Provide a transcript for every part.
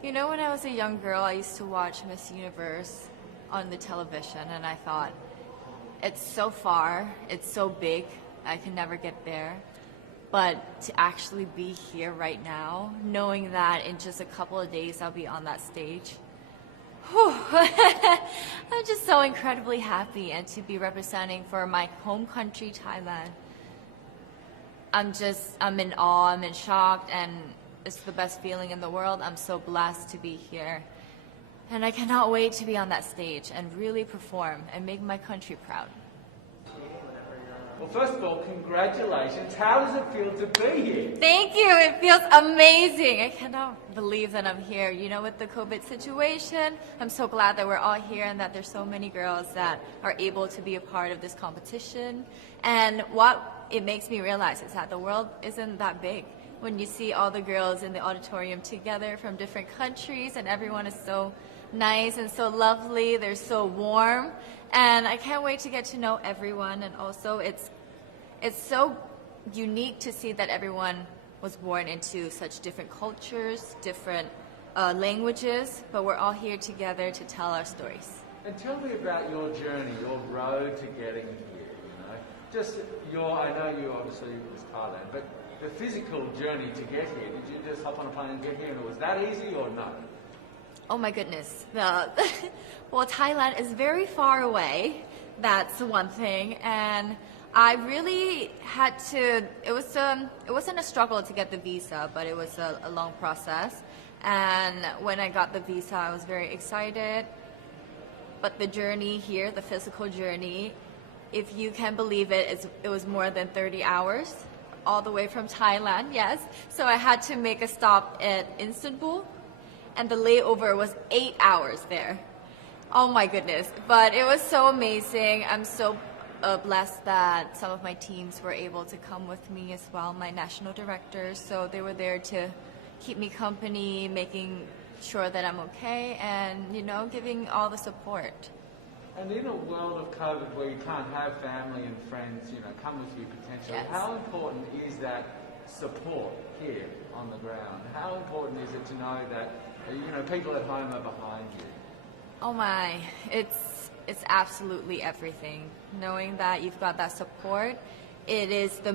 You know, when I was a young girl, I used to watch Miss Universe on the television, and I thought, it's so far, it's so big, I can never get there. But to actually be here right now, knowing that in just a couple of days I'll be on that stage, whew, I'm just so incredibly happy, and to be representing for my home country, Thailand. I'm in awe, I'm in shock, and it's the best feeling in the world. I'm so blessed to be here. And I cannot wait to be on that stage and really perform and make my country proud. Well, first of all, congratulations. How does it feel to be here? Thank you. It feels amazing. I cannot believe that I'm here. You know, with the COVID situation, I'm so glad that we're all here and that there's so many girls that are able to be a part of this competition. And what it makes me realize is that the world isn't that big. When you see all the girls in the auditorium together from different countries, and everyone is so nice and so lovely, they're so warm, and I can't wait to get to know everyone. And also it's so unique to see that everyone was born into such different cultures, different languages, but we're all here together to tell our stories. And tell me about your journey, your road to getting here, you know. Just I know you obviously was Thailand, but the physical journey to get here, did you just hop on a plane and get here, and was that easy or no? Oh my goodness. Well, Thailand is very far away. That's one thing. And I really had to, it wasn't a struggle to get the visa, but it was a long process. And when I got the visa, I was very excited. But the journey here, the physical journey, if you can believe it, it was more than 30 hours, all the way from Thailand, yes. So I had to make a stop at Istanbul, and the layover was 8 hours there. Oh my goodness. But it was so amazing. I'm so blessed that some of my teams were able to come with me as well, my national directors. So they were there to keep me company, making sure that I'm okay, and, you know, giving all the support. And in a world of COVID where you can't have family and friends, you know, come with you potentially, Yes. How important is that support here on the ground? How important is it to know that, you know, people at home are behind you? Oh my, it's absolutely everything. Knowing that you've got that support, it is the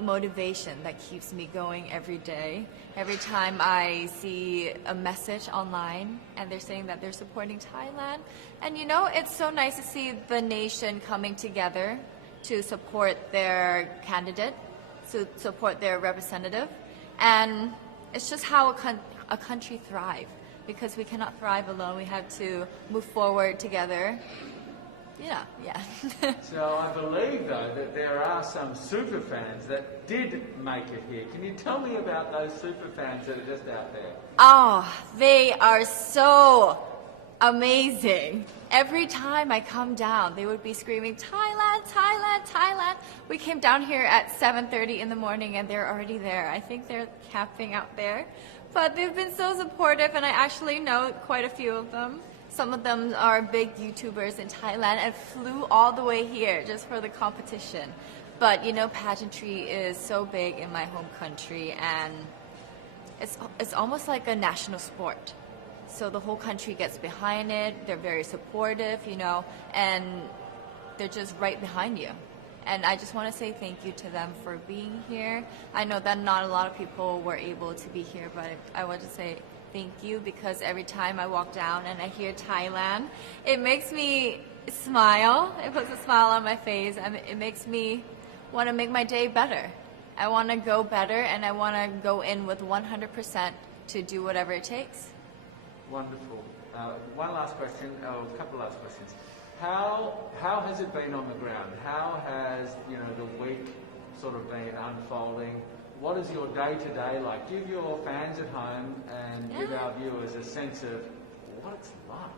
motivation that keeps me going every day. Every time I see a message online and they're saying that they're supporting Thailand, and you know, it's so nice to see the nation coming together to support their candidate, to support their representative, and it's just how a country thrives. Because we cannot thrive alone, we have to move forward together. Yeah. So I believe, though, that there are some super fans that did make it here. Can you tell me about those super fans that are just out there? Oh, they are so amazing. Every time I come down, they would be screaming, Thailand, Thailand, Thailand. We came down here at 7:30 in the morning and they're already there. I think they're camping out there. But they've been so supportive, and I actually know quite a few of them. Some of them are big YouTubers in Thailand and flew all the way here just for the competition. But you know, pageantry is so big in my home country, and it's almost like a national sport. So the whole country gets behind it. They're very supportive, you know, and they're just right behind you. And I just want to say thank you to them for being here. I know that not a lot of people were able to be here, but I want to say thank you, because every time I walk down and I hear Thailand, it makes me smile. It puts a smile on my face, and it makes me want to make my day better. I want to go better, and I want to go in with 100% to do whatever it takes. Wonderful. One last question, a couple of last questions. How has it been on the ground? How has, you know, the week sort of been unfolding? What is your day-to-day like? Give your fans at home and give our viewers a sense of what it's like.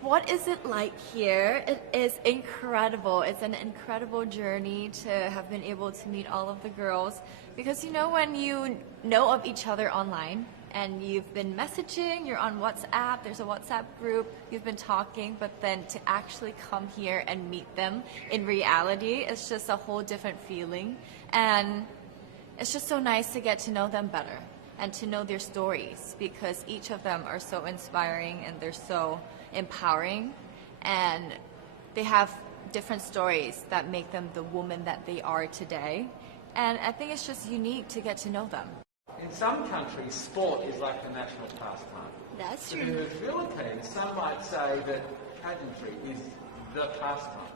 What is it like here? It is incredible. It's an incredible journey to have been able to meet all of the girls, because you know, when you know of each other online and you've been messaging, you're on WhatsApp, there's a WhatsApp group, you've been talking, but then to actually come here and meet them in reality, it's just a whole different feeling. And it's just so nice to get to know them better. and to know their stories, because each of them are so inspiring and they're so empowering, and they have different stories that make them the woman that they are today. And I think it's just unique to get to know them. In some countries, sport is like the national pastime. That's But in true. the Philippines, some might say that pageantry is the pastime.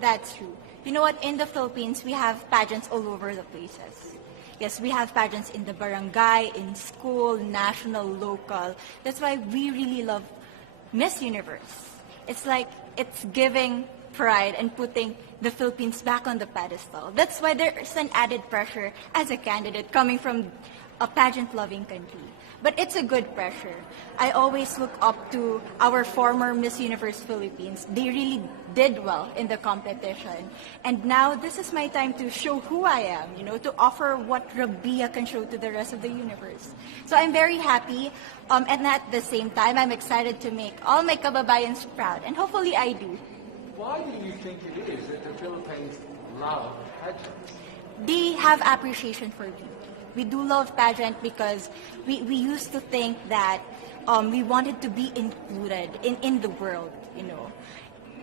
That's true. You know what? In the Philippines, we have pageants all over the places. Yes, we have pageants in the barangay, in school, national, local. That's why we really love Miss Universe. It's like it's giving pride and putting the Philippines back on the pedestal. That's why there's an added pressure as a candidate coming from a pageant-loving country. But it's a good pressure. I always look up to our former Miss Universe Philippines. They really did well in the competition. And now this is my time to show who I am, to offer what Rabia can show to the rest of the universe. So I'm very happy, and at the same time, I'm excited to make all my kababayans proud. And hopefully I do. Why do you think it is that the Philippines love pageants? They have appreciation for beauty. We do love pageant because we used to think that we wanted to be included in the world,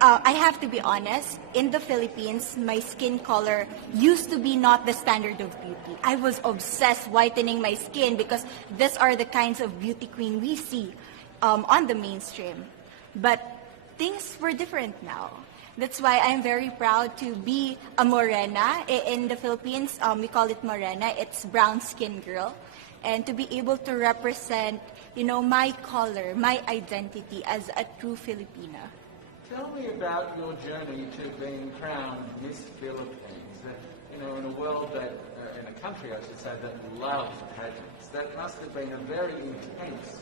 I have to be honest, in the Philippines, my skin color used to be not the standard of beauty. I was obsessed whitening my skin because these are the kinds of beauty queen we see on the mainstream. But things were different now. That's why I'm very proud to be a morena. In the Philippines, we call it morena. It's brown skin girl. And to be able to represent, my color, my identity as a true Filipina. Tell me about your journey to being crowned Miss Philippines. In a world that, in a country I should say, that loves pageants. That must have been a very intense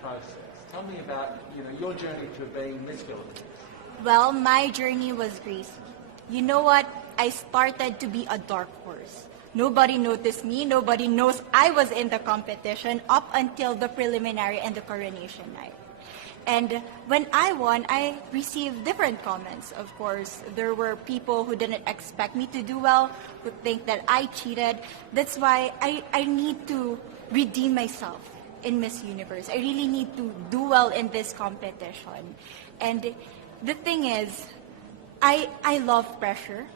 process. Tell me about, your journey to being Miss Philippines. Well, my journey was crazy. You know what? I started to be a dark horse. Nobody noticed me. Nobody knows I was in the competition up until the preliminary and the coronation night. And when I won, I received different comments. Of course, there were people who didn't expect me to do well, who think that I cheated. That's why I need to redeem myself in Miss Universe. I really need to do well in this competition. And the thing is, I love pressure.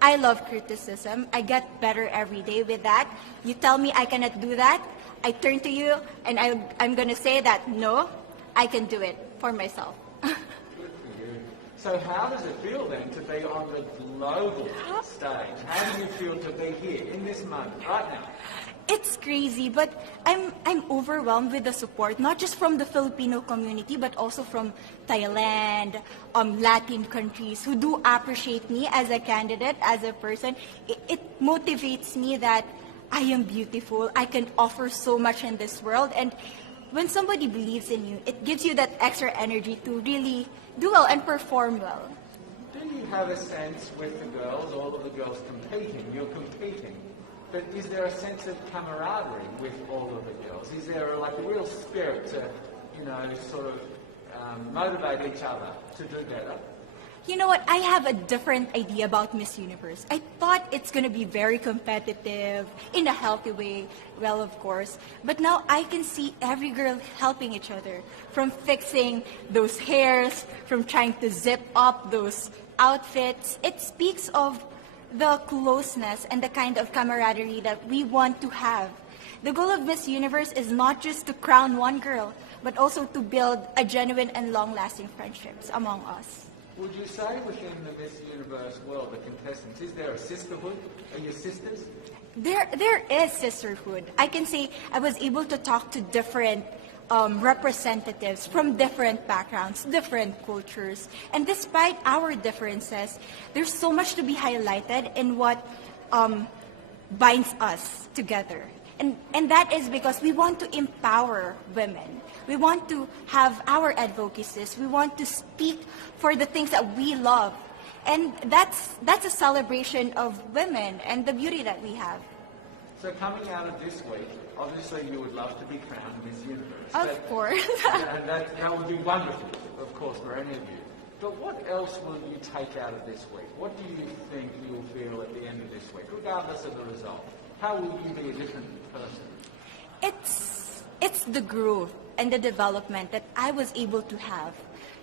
I love criticism. I get better every day with that. You tell me I cannot do that, I turn to you and I'm going to say that, no, I can do it for myself. Good for you. So how does it feel then to be on the global stage? How do you feel to be here in this moment, right now? It's crazy, but I'm overwhelmed with the support, not just from the Filipino community, but also from Thailand, Latin countries who do appreciate me as a candidate, as a person. It motivates me that I am beautiful, I can offer so much in this world, and when somebody believes in you, it gives you that extra energy to really do well and perform well. Do you have a sense with the girls, all of the girls competing, you're competing, but is there a sense of camaraderie with all of the girls? Is there a real spirit to, sort of motivate each other to do better? You know what? I have a different idea about Miss Universe. I thought it's going to be very competitive, in a healthy way, well, of course. But now I can see every girl helping each other, from fixing those hairs, from trying to zip up those outfits. It speaks of the closeness and the kind of camaraderie that we want to have. The goal of Miss Universe is not just to crown one girl, but also to build a genuine and long-lasting friendships among us. Would you say within the Miss Universe world, the contestants, is there a sisterhood? Are you sisters? There is sisterhood. I can say I was able to talk to different representatives from different backgrounds, different cultures. And despite our differences, there's so much to be highlighted in what binds us together. And that is because we want to empower women. We want to have our advocacies. We want to speak for the things that we love. And that's a celebration of women and the beauty that we have. So coming out of this week, obviously you would love to be crowned Miss Universe. Of course. That would be wonderful, of course, for any of you. But what else will you take out of this week? What do you think you'll feel at the end of this week, regardless of the result? How will you be a different person? It's the growth and the development that I was able to have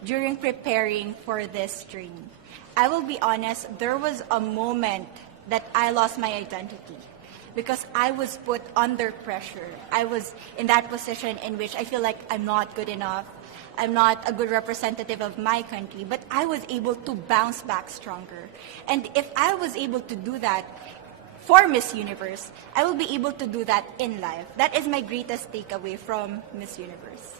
during preparing for this journey. I will be honest, there was a moment that I lost my identity because I was put under pressure. I was in that position in which I feel like I'm not good enough. I'm not a good representative of my country, but I was able to bounce back stronger. And if I was able to do that for Miss Universe, I will be able to do that in life. That is my greatest takeaway from Miss Universe.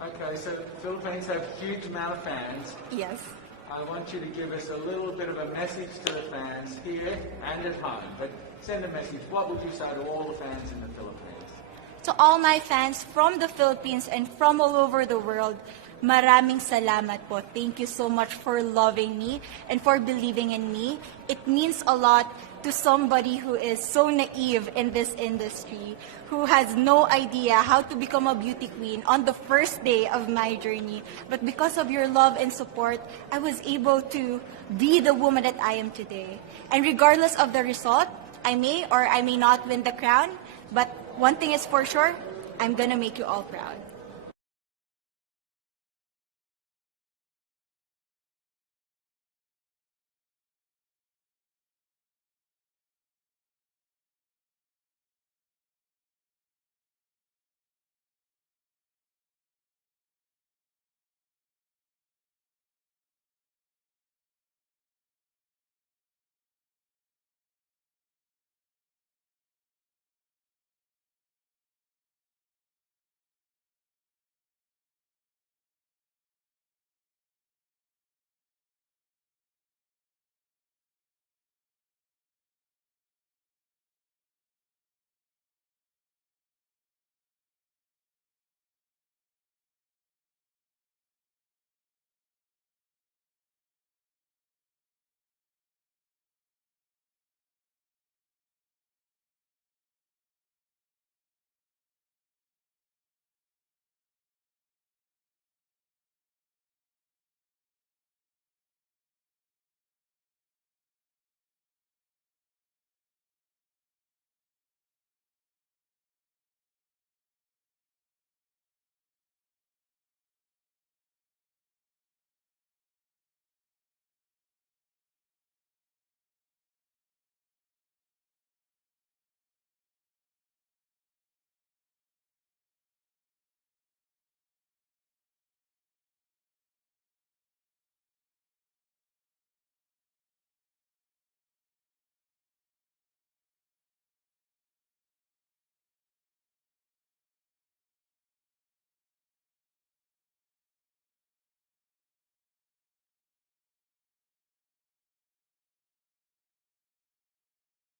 Okay, so the Philippines have a huge amount of fans. Yes. I want you to give us a little bit of a message to the fans here and at home. But send a message. What would you say to all the fans in the Philippines? To all my fans from the Philippines and from all over the world, maraming salamat po. Thank you so much for loving me and for believing in me. It means a lot to somebody who is so naive in this industry, who has no idea how to become a beauty queen on the first day of my journey. But because of your love and support, I was able to be the woman that I am today. And regardless of the result, I may or I may not win the crown, but one thing is for sure, I'm gonna make you all proud.